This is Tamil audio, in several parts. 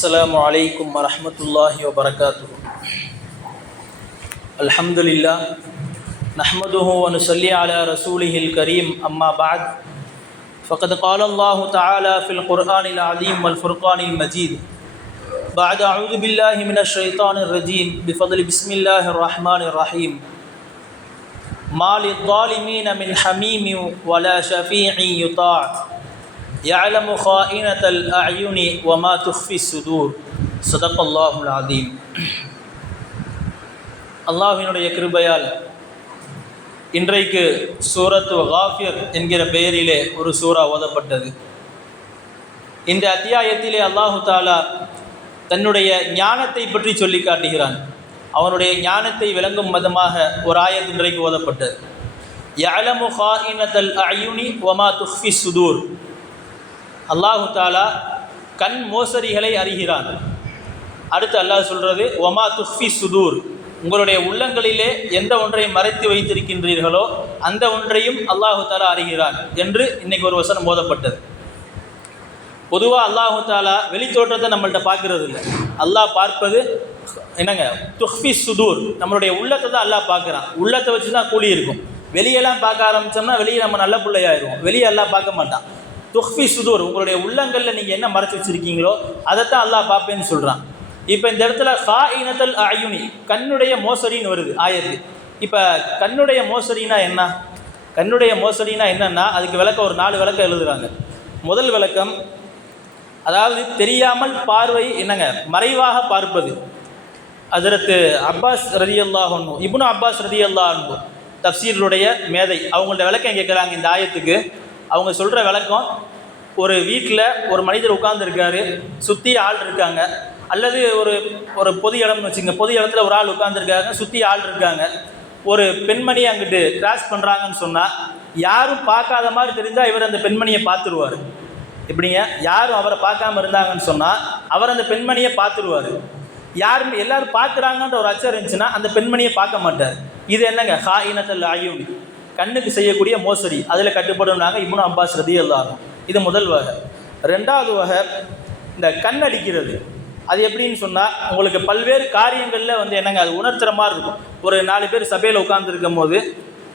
السلام عليكم ورحمة الله وبركاته. الحمد لله. نحمده ونصلي على رسوله الكريم. أما بعد فقد قال الله تعالى في القرآن العظيم والفرقان المجيد. بعد أعوذ بالله من الشيطان الرجيم. بفضل بسم الله الرحمن الرحيم. ما للظالمين من حميم ولا شفيع يطاع. يعلم خائنة الأعين وما تخفي الصدور صدق الله العظيم அல்லாஹினுடைய கிருபையால் இன்றைக்கு சூரத்து காஃபியர் என்கிற பெயரிலே ஒரு சூறா ஓதப்பட்டது இந்த அத்தியாயத்திலே அல்லாஹு தாலா தன்னுடைய ஞானத்தை பற்றி சொல்லி காட்டுகிறான் அவனுடைய ஞானத்தை விளங்கும் விதமாக ஒரு ஆயத் இன்றைக்கு ஓதப்பட்டது யலமு ஹாயினத்தல் அயுனி ஒமா துஃபி சுதூர் அல்லாஹு தாலா கண் மோசடிகளை அறிகிறான். அடுத்து அல்லாஹ் சொல்கிறது ஒமா துஃபி சுதூர். உங்களுடைய உள்ளங்களிலே எந்த ஒன்றை மறைத்து வைத்திருக்கின்றீர்களோ அந்த ஒன்றையும் அல்லாஹு தாலா அறிகிறான் என்று இன்னைக்கு ஒரு வசனம் மோதப்பட்டது பொதுவாக அல்லாஹு தாலா வெளித்தோற்றத்தை நம்மள்கிட்ட பார்க்கறது இல்லை அல்லாஹ் பார்ப்பது என்னங்க? துஃபி சுதூர். நம்மளுடைய உள்ளத்தை தான் அல்லாஹ் பார்க்குறான். உள்ளத்தை வச்சு தான் கூலி இருக்கும். வெளியெல்லாம் பார்க்க ஆரம்பித்தோம்னா வெளியே நம்ம நல்ல பிள்ளையாயிருவோம். வெளியே எல்லாம் பார்க்க மாட்டான். துஹ்ஃபி சுதூர் உங்களுடைய உள்ளங்களில் நீங்கள் என்ன மறைச்சி வச்சுருக்கீங்களோ அதைத்தான் அல்லாஹ் பார்ப்பேன்னு சொல்கிறான் இப்போ இந்த இடத்துல ஹா இனத்தல் அயுனி கண்ணுடைய மோசடின்னு வருது ஆயத்து. இப்போ கண்ணுடைய மோசடினா என்ன? கண்ணுடைய மோசடினா என்னன்னா அதுக்கு விளக்கம் ஒரு நாலு விளக்கம் எழுதுகிறாங்க முதல் விளக்கம் அதாவது தெரியாமல் பார்வை என்னங்க? மறைவாக பார்ப்பது. அதற்கு அப்பாஸ் ரதி அல்லாஹன்னு இப்னு அப்பாஸ் ரதி அல்லாஹன்னு தப்சீருடைய மேதை அவங்கள்ட்ட விளக்கம் கேட்குறாங்க இந்த ஆயத்துக்கு. அவங்க சொல்கிற விளக்கம் ஒரு வீட்டில் ஒரு மனிதர் உட்கார்ந்துருக்காரு சுற்றி ஆள் இருக்காங்க. அல்லது ஒரு ஒரு பொது இடம்னு வச்சுங்க பொது இடத்துல ஒரு ஆள் உட்காந்துருக்காங்க சுற்றி ஆள் இருக்காங்க. ஒரு பெண்மணி அங்கிட்டு கிராஸ் பண்ணுறாங்கன்னு சொன்னால் யாரும் பார்க்காத மாதிரி தெரிஞ்சால் இவர் அந்த பெண்மணியை பார்த்துருவார். எப்படிங்க? யாரும் அவரை பார்க்காம இருந்தாங்கன்னு சொன்னால் அவர் அந்த பெண்மணியை பார்த்துருவார். யாரும் எல்லாரும் பார்க்குறாங்கன்ற ஒரு அச்சம் இருந்துச்சுன்னா அந்த பெண்மணியை பார்க்க மாட்டார். இது என்னங்க? ஹா இனத்தல் ஆயுன். கண்ணுக்கு செய்யக்கூடிய மோசடி. அதில் கட்டுப்படும்னாங்க இம்னு அப்பாஸ் ரதி எல்லாரும் இது முதல் வகை. ரெண்டாவது வகை இந்த கண் அடிக்கிறது. அது எப்படின்னு சொன்னால் உங்களுக்கு பல்வேறு காரியங்களில் வந்து என்னங்க அது உணர்த்துற மாதிரி இருக்கும். ஒரு நாலு பேர் சபையில் உட்காந்துருக்கும் போது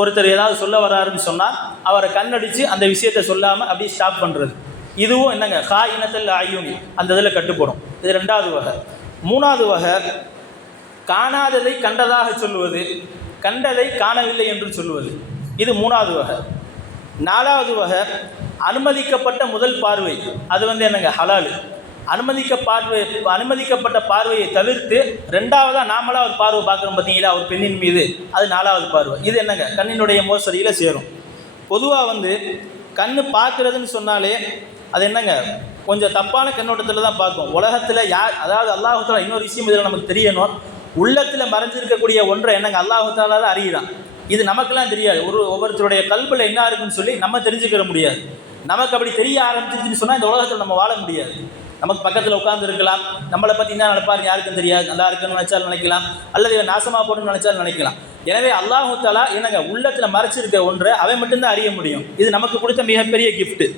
ஒருத்தர் ஏதாவது சொல்ல வராருன்னு சொன்னால் அவரை கண்ணடித்து அந்த விஷயத்த சொல்லாமல் அப்படியே ஸ்டாப் பண்ணுறது இதுவும் என்னங்க ஹா இனத்தில் ஆயுமி அந்த இதில் கட்டுப்படும். இது ரெண்டாவது வகை. மூணாவது வகை காணாததை கண்டதாக சொல்லுவது கண்டதை காணவில்லை என்று சொல்லுவது இது மூணாவது வகை. நாலாவது வகை அனுமதிக்கப்பட்ட முதல் பார்வை. அது வந்து என்னங்க? ஹலாலு. அனுமதிக்க பார்வை அனுமதிக்கப்பட்ட பார்வையை தவிர்த்து ரெண்டாவதாக நாமளாக ஒரு பார்வை பார்க்குறோம் பார்த்தீங்களா? ஒரு பெண்ணின் மீது. அது நாலாவது பார்வை. இது என்னங்க? கண்ணினுடைய மோசடியில் சேரும். பொதுவாக வந்து கண் பார்க்குறதுன்னு சொன்னாலே அது என்னங்க? கொஞ்சம் தப்பான கண்ணோட்டத்தில் தான் பார்க்கும். உலகத்தில் யார் அதாவது அல்லாஹாலா இன்னொரு விஷயம் இதில் நமக்கு தெரியணும். உள்ளத்தில் மறைஞ்சிருக்கக்கூடிய ஒன்றை என்னங்க? அல்லாஹாலா தான் அறிகிறான் இது நமக்கெல்லாம் தெரியாது. ஒரு ஒவ்வொருத்தருடைய கல்பில் என்ன இருக்குன்னு சொல்லி நம்ம தெரிஞ்சுக்கிற முடியாது. நமக்கு அப்படி தெரிய ஆரம்பிச்சிருச்சுன்னு சொன்னால் இந்த உலகத்தில் நம்ம வாழ முடியாது. நமக்கு பக்கத்தில் உட்கார்ந்து இருக்கலாம். நம்மளை பற்றி என்ன நினைப்பாரு யாருக்கும் தெரியாது. நல்லா இருக்குன்னு நினச்சாலும் நினைக்கலாம். அல்லது இவன் நாசமாக போகணும்னு நினச்சாலும் நினைக்கலாம். எனவே அல்லாஹு தாலா என்னங்க உள்ளத்தில் மறைச்சிருக்க ஒன்றை அவன் மட்டும்தான் அறிய முடியும். இது நமக்கு கொடுத்த மிகப்பெரிய கிஃப்ட்டு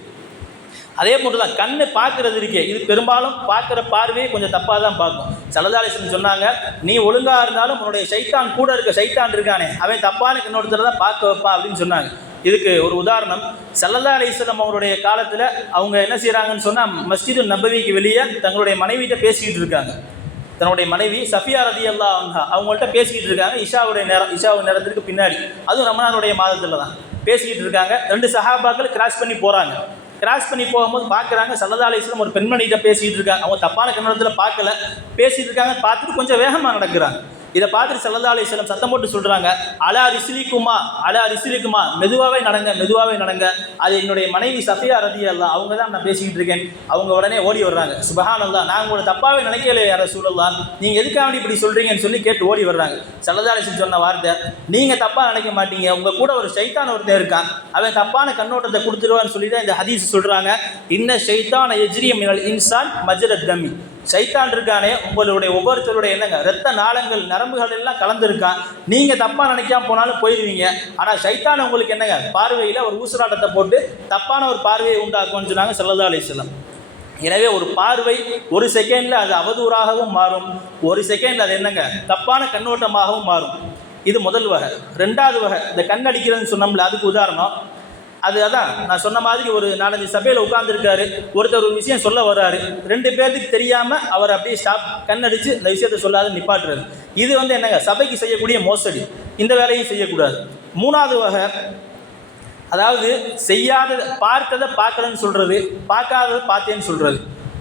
அதே போன்று தான் கண்ணு பார்க்கறது இருக்கே. இது பெரும்பாலும் பார்க்குற பார்வையே கொஞ்சம் தப்பாக தான் பார்க்கும். சலதாலேசன் சொன்னாங்க நீ ஒழுங்காக இருந்தாலும் உன்னுடைய சைத்தான் கூட இருக்க சைத்தான் இருக்கானே. அவன் தப்பான கண்ணோட்டத்தில் தான் பார்க்க வைப்பா அப்படின்னு சொன்னாங்க. இதுக்கு ஒரு உதாரணம். சல்லல்லா அலிஸ்லம் அவருடைய காலத்தில் அவங்க என்ன செய்கிறாங்கன்னு சொன்னால் மஸ்ஜிது நபவிக்கு வெளியே தங்களுடைய மனைவிகிட்ட பேசிக்கிட்டு இருக்காங்க. தன்னுடைய மனைவி சஃபியா ரதி அல்லா அவங்கள்ட்ட பேசிக்கிட்டு இருக்காங்க. இஷாவுடைய நேரம் இஷாவு நேரத்திற்கு பின்னாடி. அதுவும் ரமணானுடைய மாதத்தில் தான். பேசிக்கிட்டு இருக்காங்க. ரெண்டு சஹாபாக்கள் கிராஸ் பண்ணி போகிறாங்க கிராஸ் பண்ணி போகும்போது பார்க்குறாங்க சல்லதாலேஸ்வரம் ஒரு பெண்மணிகிட்ட பேசிகிட்டு இருக்காங்க. அவங்க தப்பான கன்னடத்தில் பார்க்கல பேசிகிட்டு இருக்காங்க பார்த்துட்டு கொஞ்சம் வேகமாக நடக்கிறாங்க. இதை பார்த்துட்டு சல்லதா அலிஸ்லாம் சத்தம் போட்டு சொல்கிறாங்க அலா ரிசிலிக்குமா அலா ரிசிலிக்குமா மெதுவாகவே நடங்க மெதுவாகவே நடங்க. அது என்னுடைய மனைவி சஃபியா ரதி அல்லா அவங்க தான் நான் பேசிக்கிட்டு இருக்கேன். அவங்க உடனே ஓடி வர்றாங்க. சுபஹான் அல்லா நான் உங்களை தப்பாகவே நினைக்கல யார சூழல்லாம் நீங்கள் எதுக்காக இப்படி சொல்கிறீங்கன்னு சொல்லி கேட்டு ஓடி வர்றாங்க. சல்லதா சொன்ன வார்த்தை நீங்கள் தப்பாக நினைக்க மாட்டீங்க. உங்கள் கூட ஒரு சைத்தான் ஒருத்தர் இருக்கான். அவன் தப்பான கண்ணோட்டத்தை கொடுத்துருவான்னு சொல்லி தான் இந்த ஹதீஸ் சொல்கிறாங்க இன்ன சைத்தான எஜ்ரியம் இன்சான் மஜரத் தமி சைத்தான் இருக்கானே உங்களுடைய ஒவ்வொருத்தருடைய என்னங்க ரத்த நாளங்கள் நரம்புகள் எல்லாம் கலந்துருக்கான் நீங்கள் தப்பாக நினைக்காம போனாலும் போயிடுவீங்க. ஆனால் சைத்தான் உங்களுக்கு என்னங்க பார்வையில் ஒரு ஊசலாட்டத்தை போட்டு தப்பான ஒரு பார்வையை உண்டாக்கும்னு சொன்னாங்க சல்லதா அலிஸ்லாம் எனவே ஒரு பார்வை ஒரு செகண்டில் அது அவதூறாகவும் மாறும். ஒரு செகண்டில் அது என்னங்க தப்பான கண்ணோட்டமாகவும் மாறும். இது முதல் வகை. ரெண்டாவது வகை இந்த கண் அடிக்கிறதுன்னு சொன்னோம்ல அதுக்கு உதாரணம் அது அதான் நான் சொன்ன மாதிரி ஒரு நாலஞ்சு சபையில் உட்காந்துருக்காரு ஒருத்தர் ஒரு விஷயம் சொல்ல வர்றாரு. ரெண்டு பேர்த்துக்கு தெரியாமல் அவர் அப்படியே ஸ்டாப் கண்ணடிச்சு இந்த விஷயத்தை சொல்லாத நிப்பாட்டுறது. இது வந்து என்னங்க? சபைக்கு செய்யக்கூடிய மோசடி. இந்த வேலையும் செய்யக்கூடாது. மூணாவது வகை அதாவது செய்யாத பார்த்ததை பார்க்கலன்னு சொல்கிறது பார்க்காததை பார்த்தேன்னு சொல்கிறது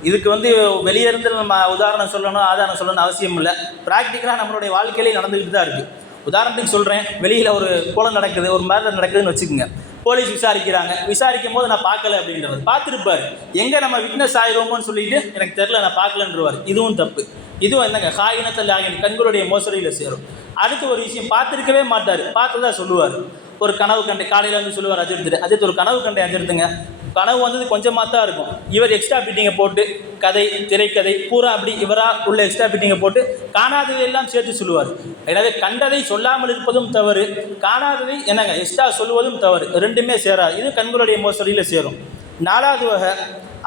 இதுக்கு வந்து வெளியே இருந்து நம்ம உதாரணம் சொல்லணும் ஆதாரம் சொல்லணும் அவசியம் இல்லை. ப்ராக்டிக்கலாக நம்மளுடைய வாழ்க்கையிலே நடந்துக்கிட்டு தான் இருக்குது உதாரணத்துக்கு சொல்கிறேன் வெளியில் ஒரு கோலம் நடக்குது ஒரு மேரேஜ் நடக்குதுன்னு வச்சுக்கோங்க. போலீஸ் விசாரிக்கிறாங்க. விசாரிக்கும் போது நான் பார்க்கல அப்படின்றது பார்த்துருப்பார். எங்கே நம்ம விட்னஸ் ஆயிடுவோமோன்னு சொல்லிட்டு எனக்கு தெரில நான் பார்க்கலன்றவார். இதுவும் தப்பு. இதுவும் என்னங்க? காயினத்தில் ஆகின கண்களுடைய மோசடியில் சேரும். அடுத்து ஒரு விஷயம் பார்த்துருக்கவே மாட்டார். பார்த்ததா சொல்லுவார். ஒரு கனவு கண்டை காலையில் வந்து சொல்லுவார் அஜித் அஜித் ஒரு கனவு கண்டை அஜித்துங்க கனவு வந்தது கொஞ்சமாக தான் இருக்கும். இவர் எக்ஸ்ட்ரா பிட்டிங்கை போட்டு கதை திரைக்கதை பூரா அப்படி இவராக உள்ள எக்ஸ்ட்ரா பிட்டிங்கை போட்டு காணாததை எல்லாம் சேர்த்து சொல்லுவார். எனவே கண்டதை சொல்லாமல் இருப்பதும் தவறு காணாததை என்னங்க எக்ஸ்ட்ரா சொல்லுவதும் தவறு ரெண்டுமே சேராது. இது கண்களுடைய மோசடியில் சேரும். நாலாவது வகை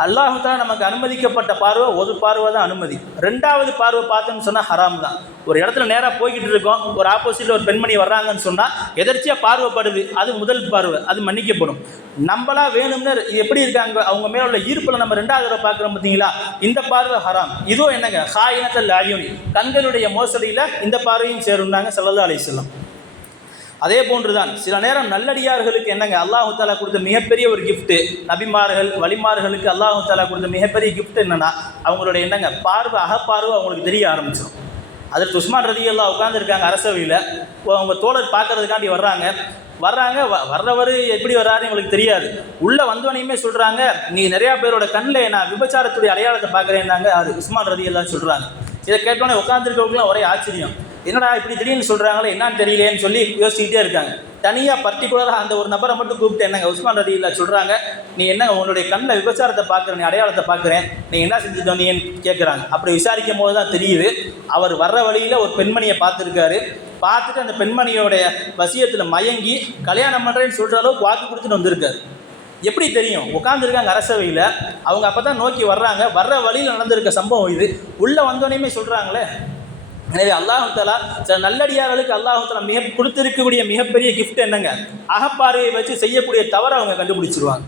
அல்லாஹு நமக்கு அனுமதிக்கப்பட்ட பார்வை ஒரு பார்வை தான் அனுமதி. ரெண்டாவது பார்வை பார்த்தோம்னு சொன்னால் ஹராம் தான். ஒரு இடத்துல நேராக போய்கிட்டு இருக்கோம் ஒரு ஆப்போசிட்டில் ஒரு பெண்மணி வர்றாங்கன்னு சொன்னால் எதர்ச்சியாக பார்வைப்படுது அது முதல் பார்வை அது மன்னிக்கப்படும். நம்மளா வேணும்னு எப்படி இருக்காங்க அவங்க மேல உள்ள ஈர்ப்பில் நம்ம ரெண்டாவது தடவை பார்க்குறோம் பார்த்தீங்களா இந்த பார்வை ஹராம். இதுவும் என்னங்க ஹாயினத்தில் இனத்தல் கண்களுடைய மோசடியில் இந்த பார்வையும் சேரும்னாங்க அலை செல்லும் அதே போன்றுதான். சில நேரம் நல்லடியார்களுக்கு என்னங்க? அல்லாஹு தாலா கொடுத்த மிகப்பெரிய ஒரு கிஃப்ட்டு நபிமார்கள் வழிமார்களுக்கு அல்லாஹு தாலா கொடுத்த மிகப்பெரிய கிஃப்ட் என்னன்னா அவங்களுடைய என்னங்க? பார்வை அகப்பார்வை அவங்களுக்கு தெரிய ஆரம்பிச்சிடும் அதில் உஸ்மான் ரதி எல்லாம் உட்காந்துருக்காங்க அரசவையில். அவங்க தோழர் பார்க்கறதுக்காண்டி வர்றாங்க. வர்றாங்க வ வர்றவர் எப்படி வர்றாரு எங்களுக்கு தெரியாது. உள்ளே வந்தவனையுமே சொல்கிறாங்க நீ நிறையா பேரோட கண்ணில் நான் விபச்சாரத்துடைய அடையாளத்தை பார்க்குறேன்னாங்க அது உஸ்மான் ரதி எல்லாம் சொல்கிறாங்க இதை கேட்டோன்னே உட்காந்துருக்கவங்களும் ஒரே ஆச்சரியம். என்னடா இப்படி திடீர்னு சொல்கிறாங்களே என்னன்னு தெரியலேன்னு சொல்லி யோசிச்சுக்கிட்டே இருக்காங்க. தனியாக பர்டிகுலராக அந்த ஒரு நபரை மட்டும் கூப்பிட்டு என்னங்க உஸ்மான் ரதி இல்லை சொல்கிறாங்க நீ என்ன உன்னுடைய கண்ணில் விபச்சாரத்தை பார்க்குற நீ அடையாளத்தை பார்க்குறேன் நீ என்ன செஞ்சுட்டு வந்தீங்கன்னு கேட்குறாங்க அப்படி விசாரிக்கும் போது தான் தெரியுது அவர் வர்ற வழியில் ஒரு பெண்மணியை பார்த்துருக்காரு. பார்த்துட்டு அந்த பெண்மணியோடைய வசியத்தில் மயங்கி கல்யாணம் பண்ணுறேன்னு சொல்கிற அளவுக்கு வாக்கு கொடுத்துட்டு வந்திருக்காரு. எப்படி தெரியும்? உட்காந்துருக்காங்க அரசவையில். அவங்க அப்போ தான் நோக்கி வர்றாங்க. வர்ற வழியில் நடந்திருக்க சம்பவம் இது. உள்ளே வந்தோடனேயுமே சொல்கிறாங்களே எனவே அல்லாஹாலா சில நல்லடியார்களுக்கு அல்லாஹாலா மிக கொடுத்திருக்கக்கூடிய மிகப்பெரிய கிஃப்ட் என்னங்க? அகப்பார்வையை வச்சு செய்யக்கூடிய தவறை அவங்க கண்டுபிடிச்சிருவாங்க.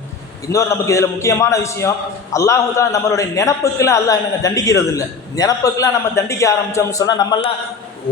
இன்னொரு நமக்கு இதில் முக்கியமான விஷயம் அல்லாஹு நம்மளுடைய நினப்புக்கெல்லாம் அல்லாஹ் என்னங்க தண்டிக்கிறது இல்லை நினப்புக்கெல்லாம் நம்ம தண்டிக்க ஆரம்பித்தோம்னு சொன்னால் நம்மெல்லாம்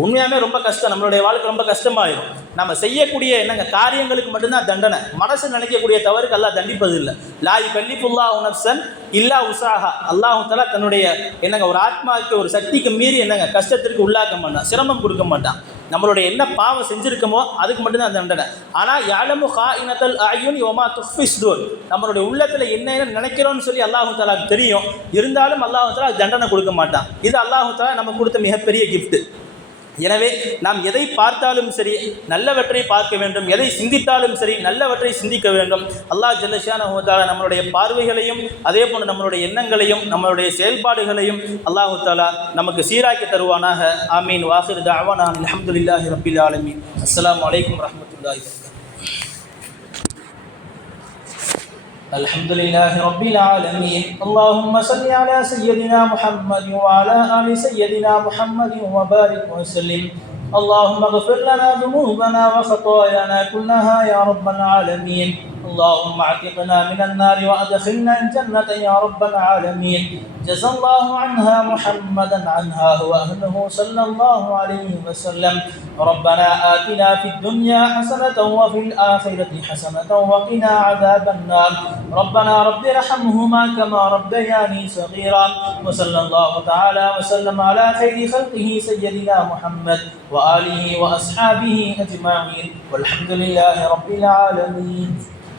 உண்மையாகவே ரொம்ப கஷ்டம். நம்மளுடைய வாழ்க்கை ரொம்ப கஷ்டமாயிடும் நம்ம செய்யக்கூடிய என்னங்க காரியங்களுக்கு மட்டும்தான் தண்டனை. மனசு நினைக்கக்கூடிய தவறுக்கு எல்லாம் தண்டிப்பது இல்லை லாய் கல்லிப்புல்லா உனப்சன் இல்லா உசாகா அல்லாஹு தலா தன்னுடைய என்னங்க ஒரு ஆத்மாவுக்கு ஒரு சக்திக்கு மீறி என்னங்க கஷ்டத்திற்கு உள்ளாக்க மாட்டான். சிரமம் கொடுக்க மாட்டான். நம்மளுடைய என்ன பாவம் செஞ்சுருக்கோமோ அதுக்கு மட்டும்தான் தண்டனை. ஆனால் யாழமு ஹா இனத்தல் ஆயுன் யோமா துஃபிஸ்தூர் நம்மளுடைய உள்ளத்தில் என்ன நினைக்கிறோன்னு சொல்லி அல்லாஹு தலாக்கு தெரியும். இருந்தாலும் அல்லாஹு தலா தண்டனை கொடுக்க மாட்டான். இது அல்லாஹு தலா நம்ம கொடுத்த மிகப்பெரிய கிஃப்ட்டு எனவே நாம் எதை பார்த்தாலும் சரி நல்லவற்றை பார்க்க வேண்டும் எதை சிந்தித்தாலும் சரி நல்லவற்றை சிந்திக்க வேண்டும். அல்லாஹ் ஜல்லஷான தாலா நம்மளுடைய பார்வைகளையும் அதே போன்று நம்மளுடைய எண்ணங்களையும் நம்மளுடைய செயல்பாடுகளையும் அல்லாஹு தாலா நமக்கு சீராக்கி தருவானாக. ஆமீன். வாசிர் தாவானான் அஹமதுல்லாஹி ரபில் ஆலமீன். அஸ்லாம் வலைக்கம் வரமத்துல்லாஹி الحمد لله رب العالمين اللهم صل على سيدنا محمد وعلى آل سيدنا محمد وبارك وسلم اللهم اغفر لنا ذنوبنا وخطايانا كلها يا رب العالمين اللهم اعتقنا من النار وأدخلنا الجنة يا رب العالمين. جزى الله عنها محمدا عنها وأهله صلى الله عليه وسلم. ربنا آتنا في الدنيا حسنة وفي الآخرة حسنة وقنا عذاب النار. ربنا رب ارحمهما كما ربياني صغيرا. وصلى الله تعالى وسلم على خير خلقه سيدنا محمد وآله وأصحابه أجمعين. والحمد لله رب العالمين.